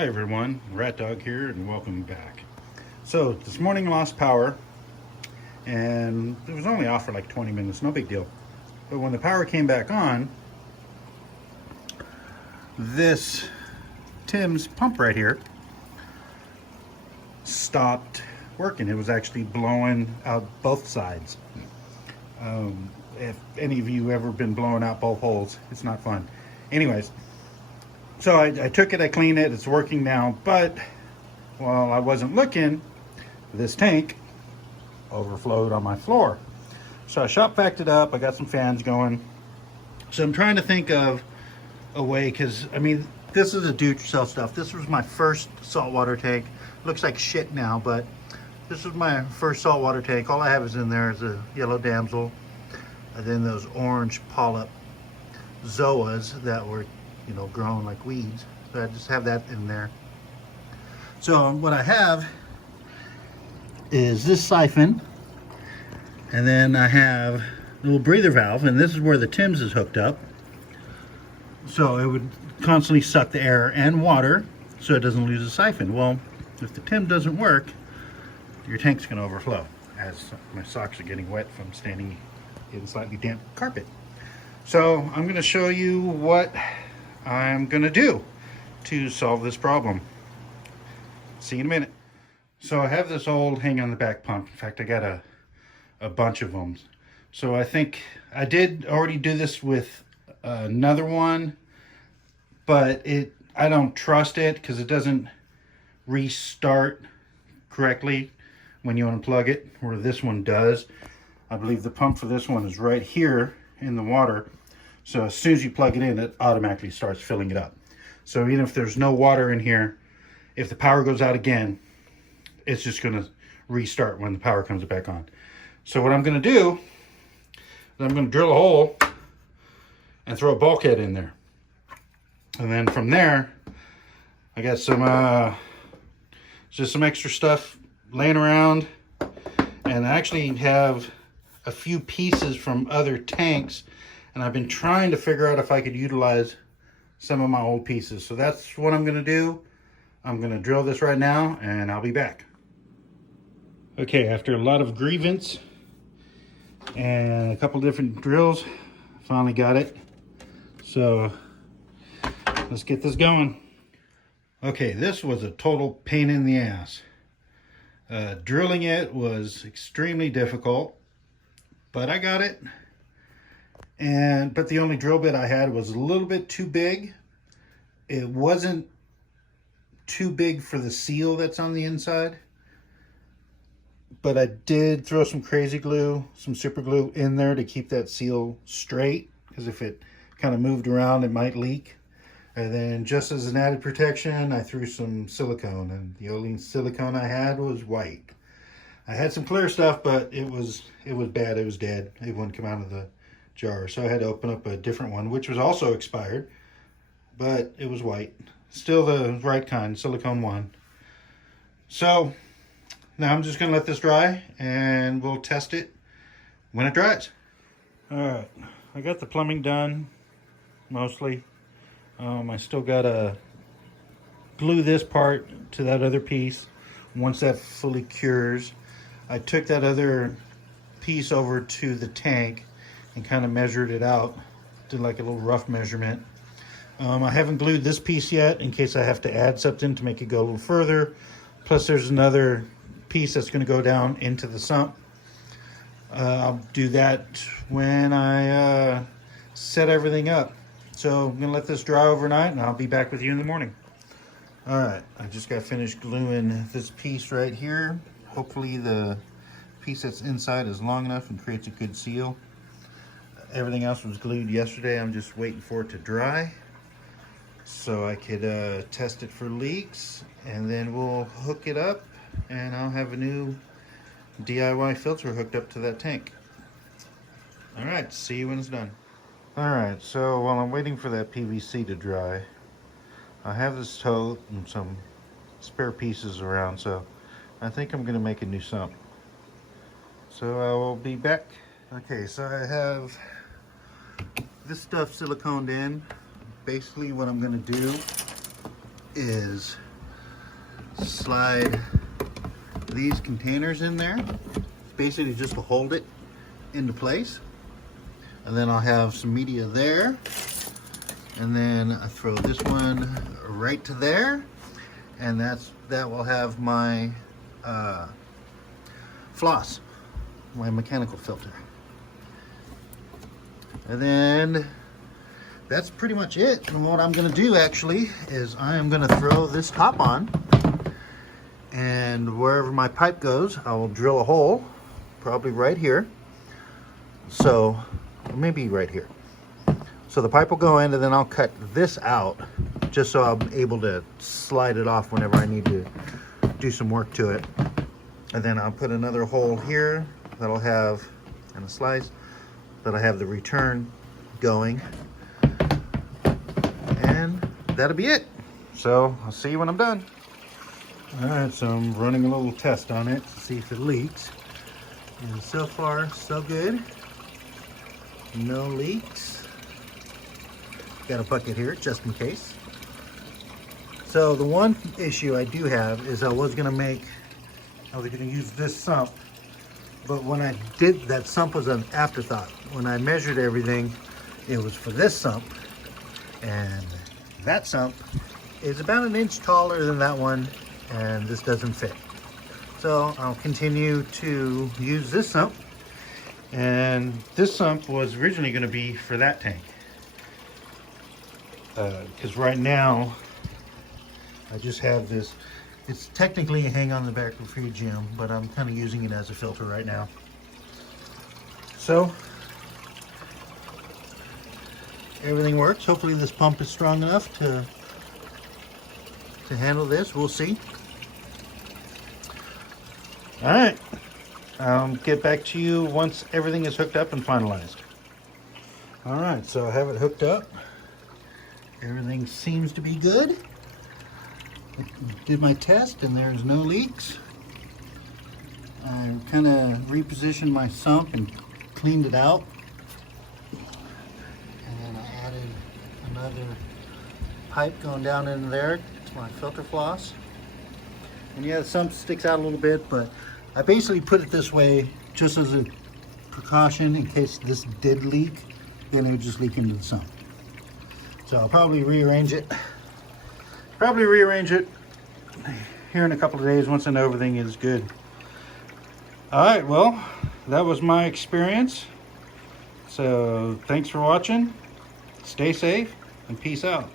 Hi everyone, Rat Dog here and welcome back. So this morning I lost power and it was only off for like 20 minutes, no big deal. But when the power came back on, this Tim's pump right here stopped working. It was actually blowing out both sides. If any of you ever been blowing out both holes, it's not fun. Anyways, so I took it, I cleaned it, it's working now, but while I wasn't looking, this tank overflowed on my floor. So I shop vacked it up, I got some fans going. So I'm trying to think of a way, because I mean, this is a do-it-yourself stuff. This was my first saltwater tank. Looks like shit now, but this was my first saltwater tank. All I have is in there is a yellow damsel, and then those orange polyp zoas that were, you know, growing like weeds. So I just have that in there. So what I have is this siphon, and then I have a little breather valve, and this is where the Tim's is hooked up. So it would constantly suck the air and water so it doesn't lose the siphon. Well, if the Tim doesn't work, your tank's gonna overflow, as my socks are getting wet from standing in slightly damp carpet. So I'm gonna show you what I'm gonna do to solve this problem. See you in a minute. So I have this old hang on the back pump. In fact, I got a bunch of them. So I think I did already do this with another one, but I don't trust it because it doesn't restart correctly when you unplug it, where this one does. I believe the pump for this one is right here in the water. So as soon as you plug it in, it automatically starts filling it up. So even if there's no water in here, if the power goes out again, it's just gonna restart when the power comes back on. So what I'm gonna do is I'm gonna drill a hole and throw a bulkhead in there. And then from there, I got some, just some extra stuff laying around. And I actually have a few pieces from other tanks, and I've been trying to figure out if I could utilize some of my old pieces. So that's what I'm gonna do. I'm gonna drill this right now and I'll be back. Okay, after a lot of grievance and a couple different drills, finally got it. So let's get this going. Okay, this was a total pain in the ass. Drilling it was extremely difficult, but I got it. But the only drill bit I had was a little bit too big. It wasn't too big for the seal that's on the inside, but I did throw some crazy glue, some super glue in there to keep that seal straight, because if it kind of moved around, it might leak. And then just as an added protection, I threw some silicone, and the only silicone I had was white. I had some clear stuff, but it was bad. It was dead. It wouldn't come out of the jar. So I had to open up a different one, which was also expired, but it was white. Still the right kind, silicone one. So now I'm just gonna let this dry and we'll test it when it dries. All right, I got the plumbing done, mostly. I still gotta glue this part to that other piece. Once that fully cures, I took that other piece over to the tank and kind of measured it out, did like a little rough measurement. I haven't glued this piece yet in case I have to add something to make it go a little further. Plus there's another piece that's gonna go down into the sump. I'll do that when I set everything up. So I'm gonna let this dry overnight and I'll be back with you in the morning. All right, I just got finished gluing this piece right here. Hopefully the piece that's inside is long enough and creates a good seal. Everything else was glued yesterday. I'm just waiting for it to dry so I could test it for leaks, and then we'll hook it up and I'll have a new DIY filter hooked up to that tank. All right, see you when it's done. All right, so while I'm waiting for that PVC to dry, I have this tote and some spare pieces around, so I think I'm gonna make a new sump. So I will be back. Okay, so I have this stuff siliconed in. Basically what I'm gonna do is slide these containers in there, basically just to hold it into place. And then I'll have some media there, and then I throw this one right to there, and that will have my floss, my mechanical filter. And then that's pretty much it. And what I'm gonna do actually is I am gonna throw this top on, and wherever my pipe goes, I will drill a hole, probably right here. So, maybe right here. So the pipe will go in, and then I'll cut this out just so I'm able to slide it off whenever I need to do some work to it. And then I'll put another hole here that'll have, and a slice, that'll have the return going. And that'll be it. So I'll see you when I'm done. All right, so I'm running a little test on it to see if it leaks. And so far, so good. No leaks. Got a bucket here just in case. So the one issue I do have is I was gonna use this sump, but when I did, that sump was an afterthought. When I measured everything, it was for this sump, and that sump is about an inch taller than that one, and this doesn't fit. So I'll continue to use this sump, and this sump was originally going to be for that tank, because right now I just have this. It's technically a hang on the back refugium, but I'm kind of using it as a filter right now. So everything works. Hopefully this pump is strong enough to handle this. We'll see. All right, I'll get back to you once everything is hooked up and finalized. All right, so I have it hooked up. Everything seems to be good. Did my test and there's no leaks. I kind of repositioned my sump and cleaned it out. And then I added another pipe going down into there to my filter floss. And yeah, the sump sticks out a little bit, but I basically put it this way just as a precaution in case this did leak, then it would just leak into the sump. So I'll probably rearrange it. Here in a couple of days once I know everything is good. All right, well, that was my experience. So thanks for watching. Stay safe and peace out.